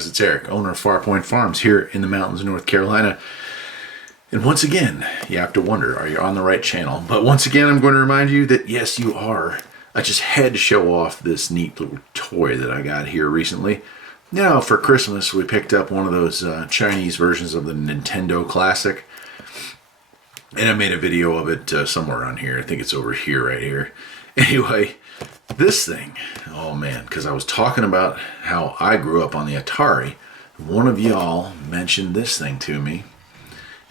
guys, it's Eric, owner of Farpoint Farms here in the mountains of North Carolina. And once again, you have to wonder, are you on the right channel? But once again, I'm going to remind you that yes, you are. I just had to show off this neat little toy that I got here recently. Now, for Christmas, we picked up one of those Chinese versions of the Nintendo Classic. And I made a video of it somewhere on here. I think it's over here, right here. Anyway, this thing, oh man, because I was talking about how I grew up on the Atari. One of y'all mentioned this thing to me,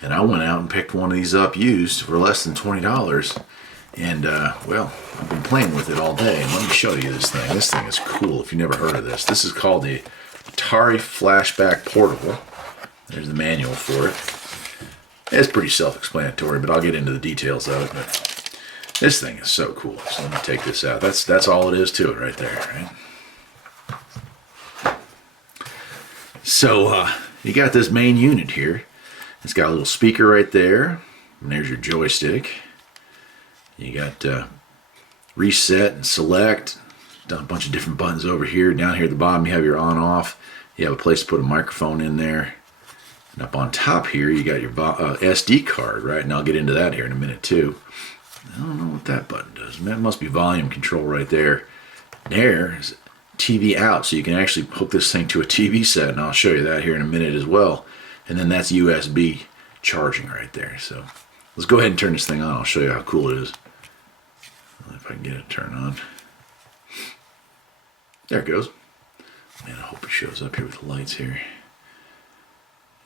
and I went out and picked one of these up used for less than $20. And well, I've been playing with it all day. And let me show you this thing. This thing is cool if you've never heard of this. This is called the Atari Flashback Portable. There's the manual for it. It's pretty self-explanatory, but I'll get into the details of it. But this thing is so cool. So let me take this out. That's all it is to it right there, right? So you got this main unit here. It's got a little speaker right there. And there's your joystick. You got reset and select. Done a bunch of different buttons over here. Down here at the bottom you have your on off. You have a place to put a microphone in there. And up on top here you got your SD card, right? And I'll get into that here in a minute too. I don't know what that button does. That must be volume control right there. There is TV out, so you can actually hook this thing to a TV set, and I'll show you that here in a minute as well. And then that's USB charging right there. So let's go ahead and turn this thing on. I'll show you how cool it is. If I can get it to turn on. There it goes. Man, I hope it shows up here with the lights here.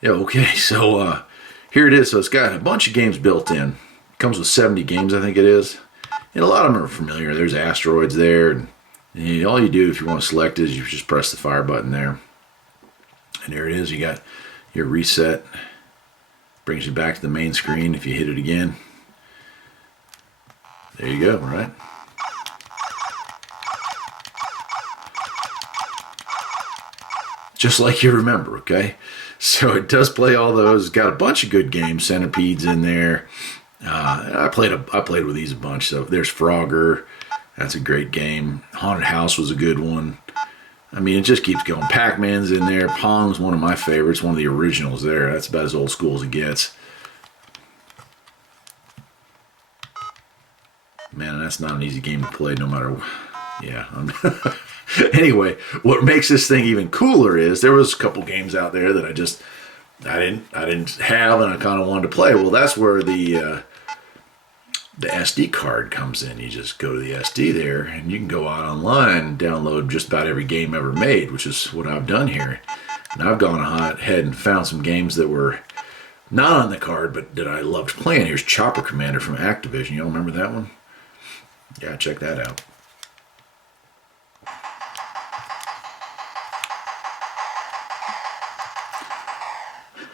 Yeah, okay, so here it is. So it's got a bunch of games built in. Comes with 70 games, I think it is. And a lot of them are familiar. There's asteroids there. And all you do if you want to select it is you just press the fire button there. And there it is. You got your reset. Brings you back to the main screen if you hit it again. There you go, right? Just like you remember, okay? So it does play all those. Got a bunch of good games. Centipedes in there. I played with these a bunch. So there's Frogger. That's a great game. Haunted House was a good one. I mean, it just keeps going. Pac-Man's in there. Pong's one of my favorites. One of the originals there. That's about as old school as it gets. Man, that's not an easy game to play no matter what. Yeah. Anyway, what makes this thing even cooler is there was a couple games out there that I didn't have and I kind of wanted to play. Well, that's where the SD card comes in. You just go to the SD there and you can go out online and download just about every game ever made, which is what I've done here. And I've gone ahead and found some games that were not on the card but that I loved playing. Here's Chopper Commander from Activision. You all remember that one? Yeah, check that out.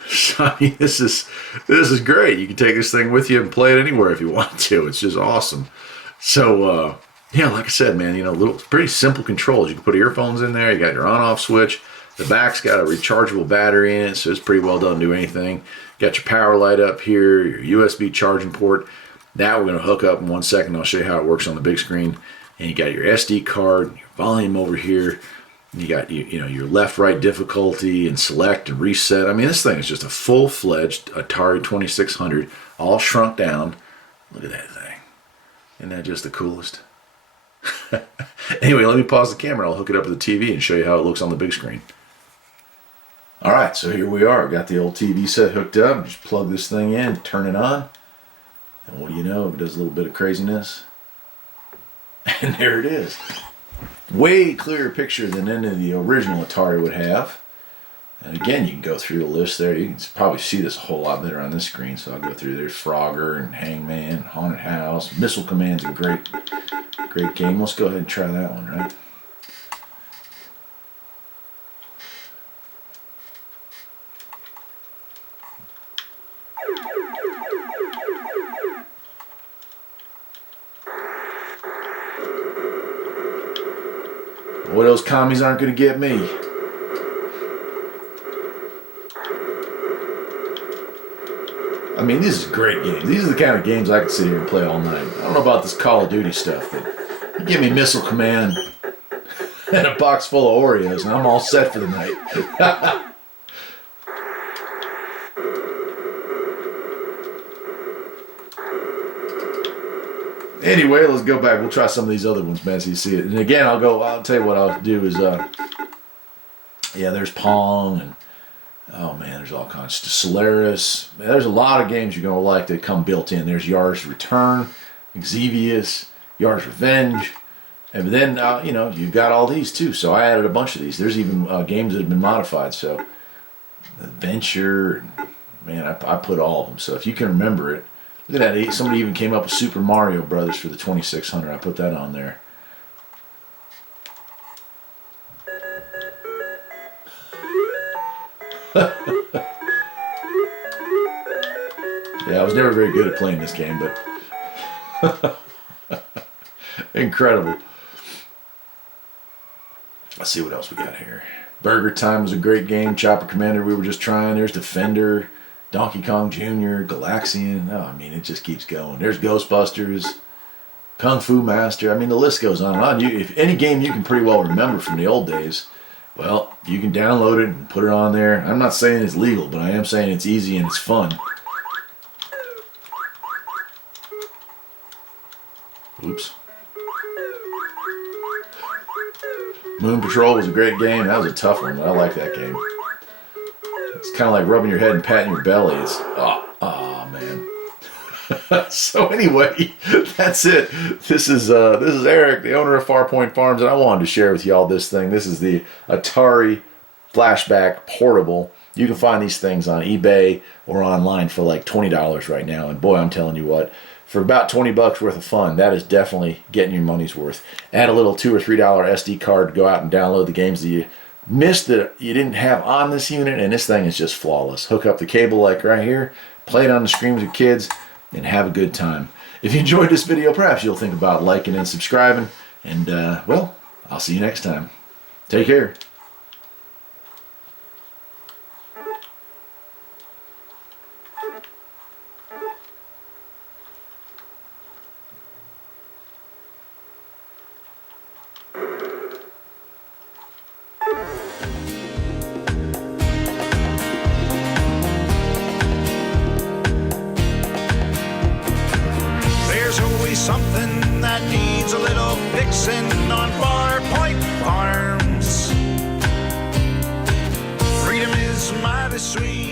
So, I mean, this is great. You can take this thing with you and play it anywhere if you want to. It's just awesome. So yeah, like I said, man, you know, pretty simple controls. You can put earphones in there. You got your on-off switch. The back's got a rechargeable battery in it, so it's pretty well done. Do anything. Got your power light up here. Your USB charging port. Now we're going to hook up in 1 second. I'll show you how it works on the big screen. And you got your SD card, your volume over here. You got you know your left, right difficulty and select and reset. I mean, this thing is just a full-fledged Atari 2600, all shrunk down. Look at that thing. Isn't that just the coolest? Anyway, let me pause the camera. I'll hook it up to the TV and show you how it looks on the big screen. All right, so here we are. Got the old TV set hooked up. Just plug this thing in, turn it on. And what do you know? It does a little bit of craziness. And there it is. Way clearer picture than any of the original Atari would have. And again, you can go through the list there. You can probably see this a whole lot better on this screen. So I'll go through. There's Frogger and Hangman, Haunted House. Missile Command's a great game. Let's go ahead and try that one, right? Boy, those commies aren't going to get me. I mean, these are great games. These are the kind of games I could sit here and play all night. I don't know about this Call of Duty stuff, but you give me Missile Command. and a box full of Oreos, and I'm all set for the night. Anyway, let's go back. We'll try some of these other ones, man, so you see it. And again, I'll tell you what I'll do is, yeah, there's Pong, and oh man, there's all kinds. Solaris. Man, there's a lot of games you're going to like that come built in. There's Yar's Return, Xevious, Yar's Revenge. And then, you know, you've got all these too. So I added a bunch of these. There's even games that have been modified. So Adventure, man, I put all of them. So if you can remember it, look at that. Somebody even came up with Super Mario Brothers for the 2600. I put that on there. Yeah, I was never very good at playing this game, but incredible. Let's see what else we got here. Burger Time was a great game. Chopper Commander we were just trying. There's Defender, Donkey Kong Jr., Galaxian. Oh, I mean, it just keeps going. There's Ghostbusters, Kung Fu Master. I mean, the list goes on and on. If any game you can pretty well remember from the old days, well, you can download it and put it on there. I'm not saying it's legal, but I am saying it's easy and it's fun. Oops. Moon Patrol was a great game. That was a tough one, but I like that game. It's kind of like rubbing your head and patting your belly. It's, oh man. So anyway, that's it. This is Eric, the owner of Farpoint Farms, and I wanted to share with y'all this thing. This is the Atari Flashback Portable. You can find these things on eBay or online for like $20 right now. And boy, I'm telling you what, for about 20 bucks worth of fun, that is definitely getting your money's worth. Add a little $2 or $3 SD card to go out and download the games that you missed that you didn't have on this unit, and this thing is just flawless. Hook up the cable like right here, play it on the screen with your kids, and have a good time. If you enjoyed this video, perhaps you'll think about liking and subscribing, and well, I'll see you next time. Take care. There's always something that needs a little fixing on Farpoint Farms. Freedom is mighty sweet.